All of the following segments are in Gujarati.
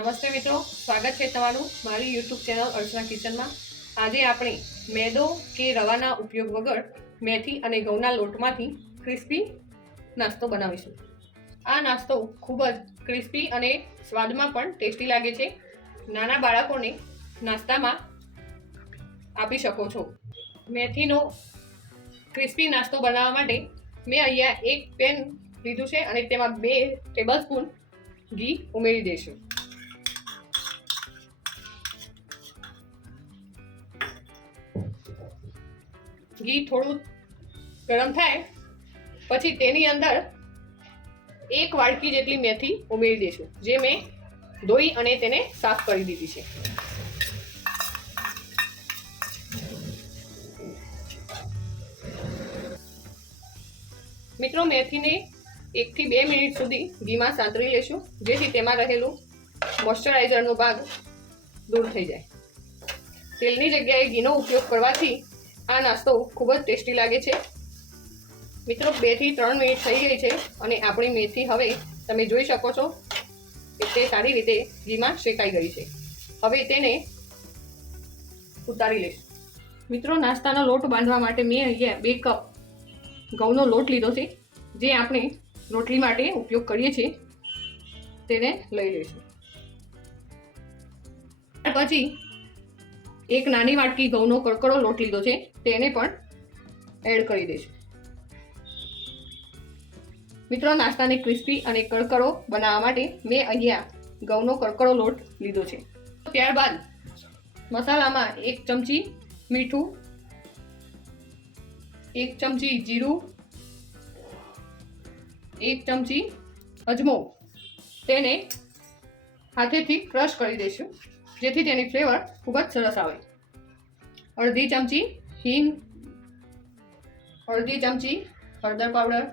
નમસ્તે મિત્રો, સ્વાગત છે તમારું મારી યુટ્યુબ ચેનલ અર્ચના કિચનમાં। આજે આપણે મેદો કે રવાના ઉપયોગ વગર મેથી અને ઘઉંના લોટમાંથી ક્રિસ્પી નાસ્તો બનાવીશું। આ નાસ્તો ખૂબ જ ક્રિસ્પી અને સ્વાદમાં પણ ટેસ્ટી લાગે છે। નાના બાળકોને નાસ્તામાં આપી શકો છો। મેથીનો ક્રિસ્પી નાસ્તો બનાવવા માટે મેં અહીંયા એક પેન લીધું છે અને તેમાં 2 ટેબલસ્પૂન ઘી ઉમેરી દઈશું। ઘી થોડું ગરમ થાય પછી તેની અંદર 1 વાડકી જેટલી મેથી ઉમેરી દઈશું, જે મેં ધોઈ અને તેને સાફ કરી દીધી છે। મિત્રો, મેથીને 1 થી 2 મિનિટ સુધી ઘીમાં સાંતળી લેશું, જેથી તેમાં રહેલું મોઇશ્ચરાઇઝરનો ભાગ દૂર થઈ જાય। તેલની જગ્યાએ ઘીનો ઉપયોગ કરવાથી આ નાસ્તો ખૂબ જ ટેસ્ટી લાગે છે। મિત્રો, 2 થી 3 મિનિટ થઈ ગઈ છે અને આપણી મેથી હવે તમે જોઈ શકો છો કે તે સારી રીતે ઘીમાં શેકાઈ ગઈ છે। હવે તેને ઉતારી લઈશું। મિત્રો, નાસ્તાનો લોટ બાંધવા માટે મેં અહીંયા 2 કપ ઘઉંનો લોટ લીધો છે, જે આપણે રોટલી માટે ઉપયોગ કરીએ છીએ। તેને લઈ લઈશું। ત્યાર પછી 1 નાની વાટકી ઘઉંનો કડકડો લોટ લીધો છે, તેને પણ એડ કરી દઈશું। મિત્રો, નાસ્તાને ક્રિસ્પી અને કડકડો બનાવવા માટે મેં અહીંયા ઘઉંનો કડકડો લોટ લીધો છે। ત્યારબાદ મસાલામાં 1 ચમચી મીઠું, 1 ચમચી જીરું, 1 ચમચી અજમો તેને હાથેથી ક્રશ કરી દઈશું, જેથી તેની ફ્લેવર ખૂબ જ સરસ આવે। અડધી ચમચી હિંગ, અડધી ચમચી હળદર પાવડર,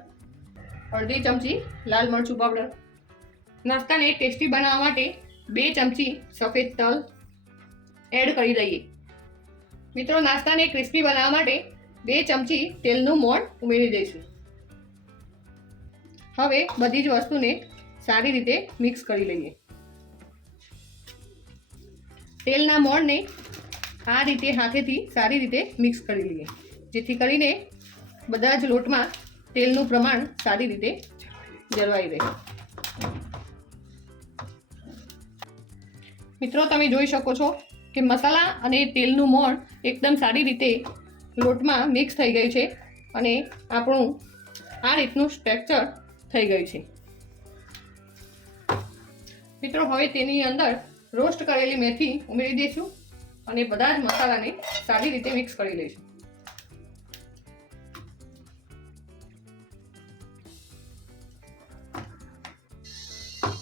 અડધી ચમચી લાલ મરચું પાવડર। નાસ્તાને ટેસ્ટી બનાવવા માટે 2 ચમચી સફેદ તલ એડ કરી દઈએ। મિત્રો, નાસ્તાને ક્રિસ્પી બનાવવા માટે 2 ચમચી તેલનું મોણ ઉમેરી દઈશું। હવે બધી જ વસ્તુને સારી રીતે મિક્સ કરી લઈએ। તેલના મોણને આ રીતે હાથેથી સારી રીતે મિક્સ કરી લઈએ, જેથી કરીને બધા જ લોટમાં તેલનું પ્રમાણ સારી રીતે જળવાઈ રહે। મિત્રો, તમે જોઈ શકો છો કે મસાલા અને તેલનું મોણ એકદમ સારી રીતે લોટમાં મિક્સ થઈ ગયું છે અને આપણું આ રીતનું સ્ટ્રક્ચર થઈ ગયું છે। મિત્રો, હવે તેની અંદર રોસ્ટ કરેલી મેથી ઉમેરી દઈશું અને બધા જ મસાલાને સારી રીતે મિક્સ કરી લઈશું।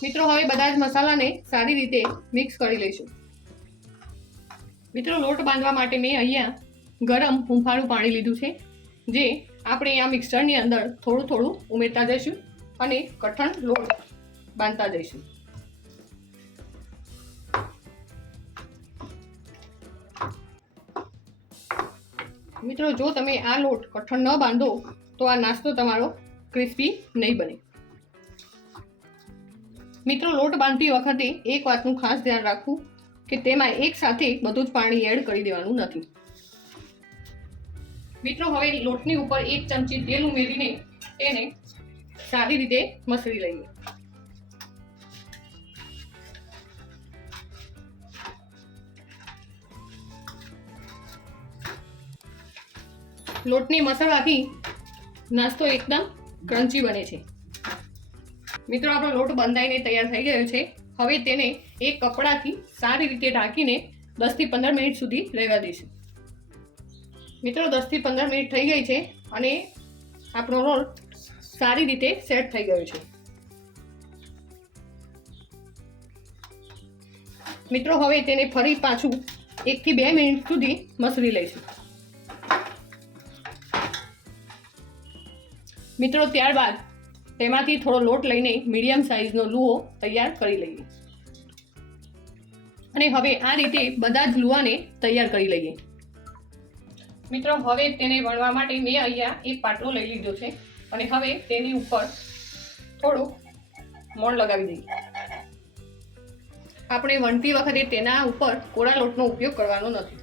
મિત્રો, હવે બધા જ મસાલાને સારી રીતે મિક્સ કરી લઈશું। મિત્રો, લોટ બાંધવા માટે મેં અહીંયા ગરમ હુંફાળું પાણી લીધું છે, જે આપણે આ મિક્સરની અંદર થોડું થોડું ઉમેરતા જઈશું અને કઠણ લોટ બાંધતા જઈશું। મિત્રો, જો તમે આ લોટ કઠણ ન બાંધો તો આ નાસ્તો તમારો ક્રિસ્પી નહીં બને। મિત્રો, લોટ બાંધતી વખતે એક વાતનું ખાસ ધ્યાન રાખવું કે તેમાં એક સાથે બધું જ પાણી એડ કરી દેવાનું નથી। મિત્રો, હવે લોટની ઉપર 1 ચમચી તેલ ઉમેરીને તેને સારી રીતે મસળી લઈએ। લોટની મસળવાથી નાસ્તો એકદમ ક્રન્ચી બને છે। મિત્રો, આપણો લોટ બંધાઈને તૈયાર થઈ ગયો છે। હવે તેને એક કપડાથી સારી રીતે ઢાંકીને 10 થી 15 મિનિટ સુધી રહેવા દઈશું। મિત્રો, 10 થી 15 મિનિટ થઈ ગઈ છે અને આપણો લોટ સારી રીતે સેટ થઈ ગયો છે। મિત્રો, હવે તેને ફરી પાછું 1 થી 2 મિનિટ સુધી મસળી લઈશું। મિત્રો, ત્યારબાદ તેમાંથી થોડો લોટ લઈને મીડિયમ સાઇઝનો લુઓ તૈયાર કરી લઈએ અને હવે આ રીતે બધા જ લુઆને તૈયાર કરી લઈએ। મિત્રો, હવે તેને વણવા માટે મેં અહીંયા એક પાટલો લઈ લીધો છે અને હવે તેની ઉપર થોડું મોણ લગાવી દઈએ। આપણે વણતી વખતે તેના ઉપર કોરા લોટનો ઉપયોગ કરવાનો નથી.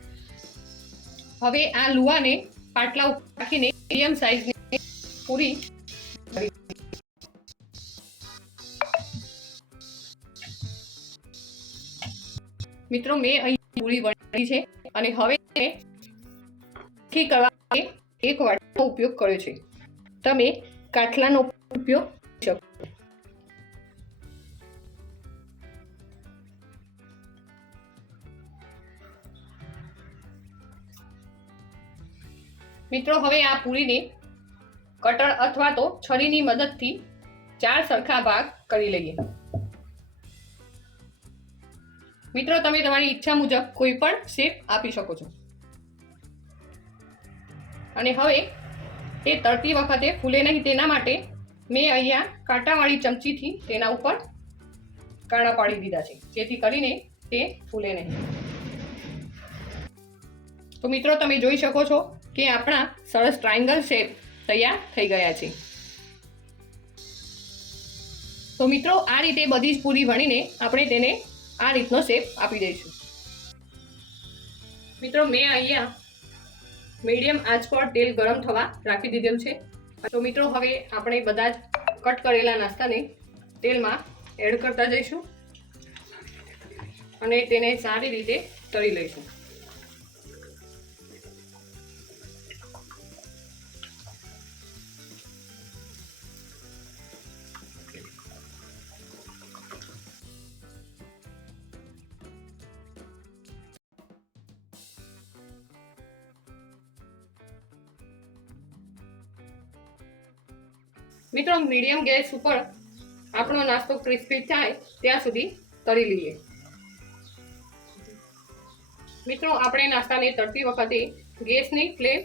હવે આ લુવાને પાટલા ઉપર રાખીને મીડિયમ સાઈઝની પૂરી મિત્રો મેં અહીં પૂરી વણી છે અને હવે ઠીક કરવા માટે એક વાટકીનો ઉપયોગ કર્યો છે. તમે કાટલાનો ઉપયોગ કરી શકો. મિત્રો હવે આ પૂરીને કટર અથવા તો છરીની મદદથી 4 સરખા ભાગ કરી લઈએ. મિત્રો તમે તમારી ઈચ્છા મુજબ કોઈ પણ શેપ આપી શકો છો. અને હવે તે તળતી વખતે ફૂલે નહીં તેના માટે મેં અહીંયા કાંટાવાળી ચમચીથી તેના ઉપર કાણા પાડી દીધા છે, જેથી કરીને તે ફૂલે નહીં. તો મિત્રો તમે જોઈ શકો છો કે આપણા સરસ ટ્રાયંગલ શેપ તૈયાર થઈ ગયા છે. તો મિત્રો આ રીતે બધી જ પૂરી વણીને આપણે તેને આ રીતનો શેપ આપી દઈશું. મિત્રો મેં અહીંયા મીડિયમ આંચ પર તેલ ગરમ થવા રાખી દીધેલું છે. તો મિત્રો હવે આપણે બધા જ કટ કરેલા નાસ્તાને તેલમાં એડ કરતા જઈશું અને તેને સારી રીતે તળી લઈશું. મિત્રો મીડિયમ ગેસ ઉપર આપણો નાસ્તો ક્રિસ્પી થાય ત્યાં સુધી તળી લઈએ. મિત્રો આપણે નાસ્તાને તળતી વખતે ગેસની ફ્લેમ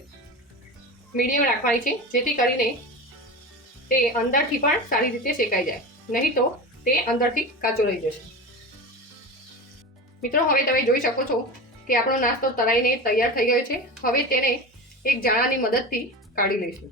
મીડિયમ રાખવાની છે, જેથી કરીને તે અંદરથી પણ સારી રીતે શેકાઈ જાય, નહીં તો તે અંદરથી કાચો રહી જશે. મિત્રો હવે તમે જોઈ શકો છો કે આપણો નાસ્તો તળાઈને તૈયાર થઈ ગયો છે. હવે તેને એક જાળાની મદદથી કાઢી લઈશું.